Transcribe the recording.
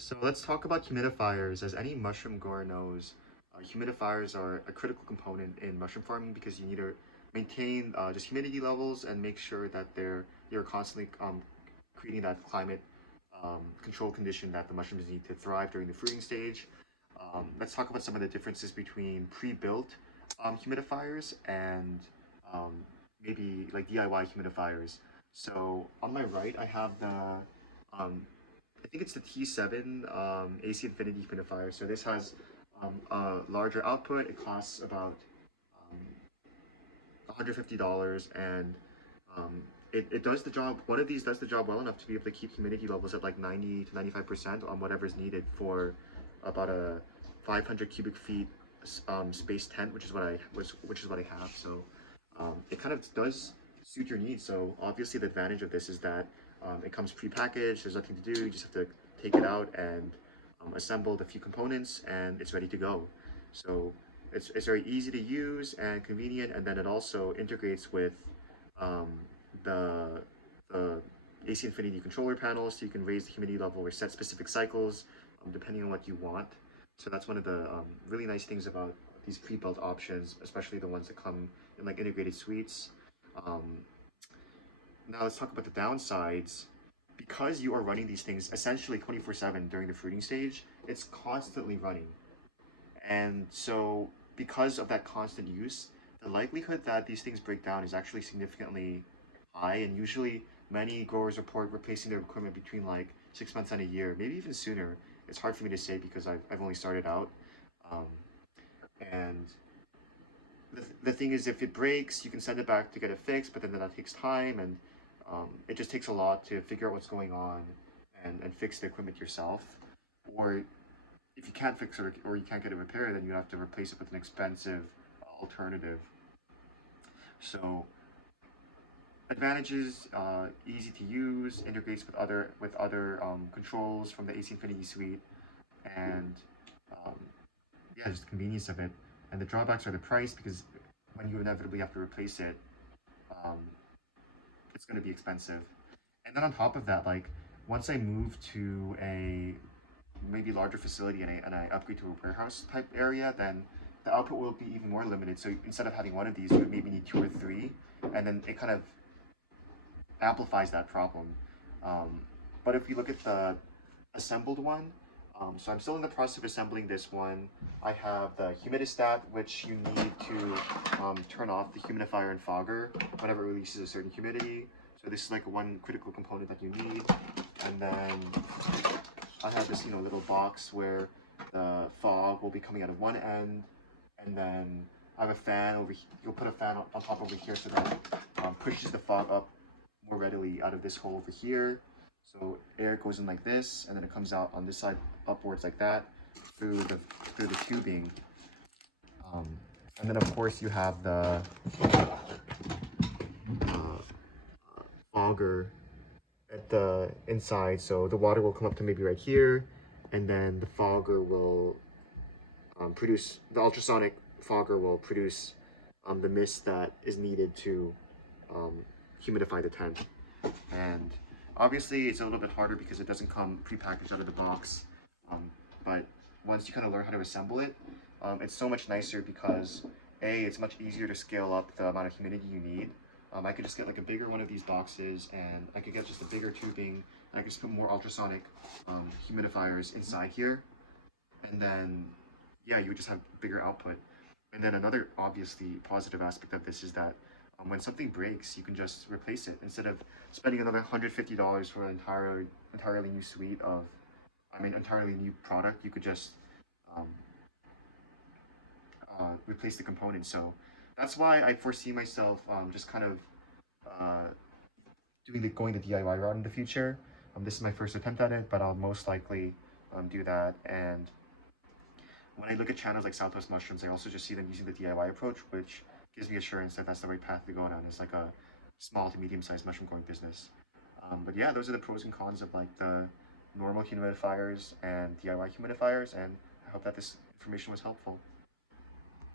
So let's talk about humidifiers. As any mushroom grower knows, humidifiers are a critical component in mushroom farming because you need to maintain just humidity levels and make sure that you're constantly creating that climate control condition that the mushrooms need to thrive during the fruiting stage. Let's talk about some of the differences between pre-built humidifiers and um, maybe like DIY humidifiers. So on my right, I have um, I think it's the T7 AC Infinity Humidifier. So this has a larger output. It costs about um, $150, and it does the job. One of these does the job well enough to be able to keep humidity levels at like 90 to 95% on whatever is needed for about a 500 cubic feet space tent, which is what I have. So it kind of does suit your needs. So obviously the advantage of this is that it comes pre-packaged. There's nothing to do. You just have to take it out and assemble the few components, and it's ready to go. So it's very easy to use and convenient, and then it also integrates with um, the the AC Infinity controller panel, so you can raise the humidity level or set specific cycles depending on what you want. So that's one of the really nice things about these pre-built options, especially the ones that come in like integrated suites. Um, Now let's talk about the downsides. Because you are running these things essentially 24/7 during the fruiting stage, it's constantly running. And so, because of that constant use, the likelihood that these things break down is actually significantly high. And usually, many growers report replacing their equipment between like 6 months and a year, maybe even sooner. It's hard for me to say because I've only started out. Um, and the thing is, if it breaks, you can send it back to get it fixed, but then that takes time, and it just takes a lot to figure out what's going on and fix the equipment yourself. Or if you can't fix it or you can't get it repaired, then you have to replace it with an expensive alternative. So advantages: easy to use, integrates with other controls from the AC Infinity suite, and um, yeah, just the convenience of it. And the drawbacks are the price because when you inevitably have to replace it, um, it's going to be expensive. And then on top of that, like once I move to a maybe larger facility and I upgrade to a warehouse type area, then the output will be even more limited. So instead of having one of these, you would maybe need two or three, and then it kind of amplifies that problem. Um, but if you look at the assembled one, so I'm still in the process of assembling this one. I have the humidistat, which you need to turn off the humidifier and fogger whenever it releases a certain humidity. So this is like one critical component that you need. And then I have this little box where the fog will be coming out of one end, and then I have a fan over here. You'll put a fan on top over here so that pushes the fog up more readily out of this hole over here. So air goes in like this, and then it comes out on this side upwards like that through the tubing. Um, and then of course you have the uh, fogger at the inside, so the water will come up to maybe right here, and then the fogger will produce the ultrasonic fogger will produce the mist that is needed to um, humidify the tent. And obviously, it's a little bit harder because it doesn't come prepackaged out of the box. Um, but once you kind of learn how to assemble it, it's so much nicer because it's much easier to scale up the amount of humidity you need. I could just get like a bigger one of these boxes, and I could get just a bigger tubing. And I could just put more ultrasonic humidifiers inside here, and then yeah, you would just have bigger output. And then another obviously positive aspect of this is that when something breaks, you can just replace it instead of spending another $150 for an entirely new suite of, entirely new product. You could just um, replace the components. So that's why I foresee myself just kind of uh, going the DIY route in the future. This is my first attempt at it, but I'll most likely do that. And when I look at channels like Southwest Mushrooms, I also just see them using the DIY approach, which gives me assurance that that's the right path to go down. It's like a small to medium-sized mushroom growing business. But yeah, those are the pros and cons of like the normal humidifiers and DIY humidifiers, and I hope that this information was helpful.